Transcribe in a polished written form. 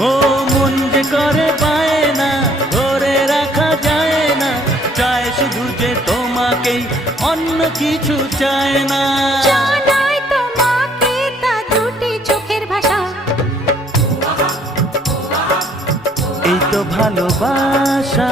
ও মন যে করে পায় না, ধরে রাখা যায় না, চায় শুধু যে তোমাকেই, অন্য কিছু চায় না। জানাই তোমাকে তা দুটি চোখের ভাষা, এই তো ভালোবাসা।